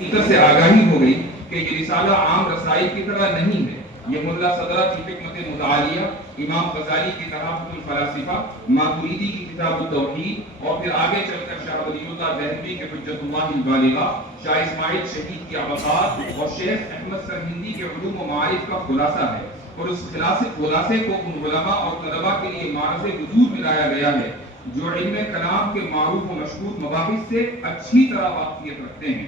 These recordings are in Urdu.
حقیقت سے آگاہی ہو گئی کہ یہ رسالہ عام رسائل کی طرح نہیں ہے. یہ ملا صدرہ کی حکمت متعالیہ، امام غزالی کی تحفظ الفلاسفہ، ماتریدی کی کتاب التوحید، اور پھر آگے چل کر شاہ ولی اللہ دہلوی کے حجت اللہ البالغہ، شاہ اسماعیل شہید کی عبقات اور شیخ احمد سرہندی کے علوم و معارف کا خلاصہ ہے. اور اس خلاصے کو ان علماء اور طلباء کے لیے معرض وجود میں لایا گیا ہے جو علم کلام کے معروف و مشہور مباحث سے اچھی طرح واقفیت رکھتے ہیں.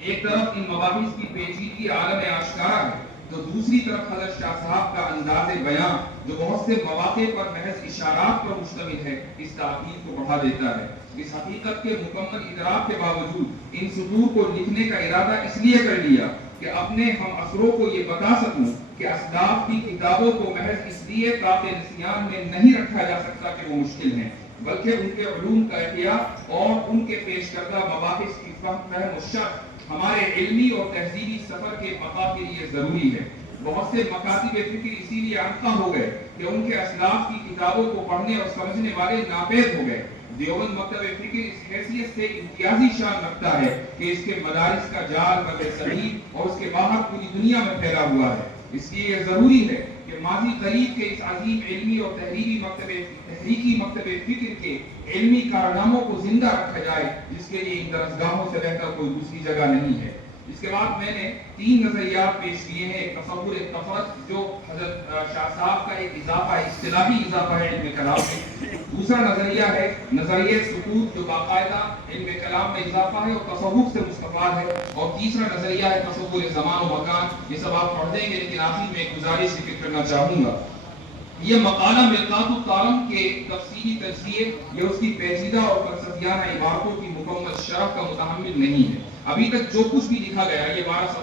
ایک طرف ان مباحث کی پیچیدگی عالم آشکارا ہے، تو دوسری طرف حضرت شاہ صاحب کا انداز بیان جو بہت سے مواقع پر محض اشارات پر مشتمل ہے، اس تاکید کو بڑھا دیتا ہے. اس حقیقت کے مکمل ادراک کے باوجود ان سطور کو لکھنے کا ارادہ اس لیے کر لیا کہ اپنے ہم عصروں کو یہ بتا سکوں کہ اسلاف کی کتابوں کو محض اس لیے قابل نسیان میں نہیں رکھا جا سکتا کہ وہ مشکل ہیں، بلکہ ان کے علوم کا احیاء اور ان کے پیش کردہ مباحث کی فہم و شرح ہمارے علمی اور تہذیبی سفر کے بقا کے لیے ضروری ہے. بہت سے مکاتب فکر اسی لیے عنقا ہو گئے کہ ان کے اسلاف کی کتابوں کو پڑھنے اور سمجھنے والے ناپید ہو گئے. دیوبند مکتب فکر اس حیثیت سے امتیازی شان رکھتا ہے کہ اس کے مدارس کا جال بر صغیر اور اس کے باہر پوری دنیا میں پھیلا ہوا ہے. اس لیے یہ ضروری ہے کہ ماضی قریب کے اس عظیم علمی اور تحریکی مکتب فکر کے علمی کارناموں کو زندہ رکھا جائے، جس کے لیے ان درسگاہوں سے بہتر کوئی دوسری جگہ نہیں ہے. اس کے بعد میں نے 3 نظریات پیش کیے ہیں. ایک تصور تفرد جو حضرت شاہ صاحب کا ایک اضافہ ہے، اصطلاحی اضافہ ہے علم کلام میں. دوسرا نظریہ ہے نظریہ سکوت جو باقاعدہ علم کلام میں اضافہ ہے اور تصوف سے مستفاد ہے. اور تیسرا نظریہ ہے تصور زمان و مکان. یہ سب آپ پڑھ دیں گے، لیکن آخر میں ایک گزارش ذکر کرنا چاہوں گا. یہ مقالہ مرقات الطارم کے تفصیلی تجزیے یا اس کی پیچیدہ اور فلسفیانہ عبارتوں کی مکمل شرح کا متحمل نہیں ہے. ابھی تک جو کچھ بھی لکھا گیا یہ 12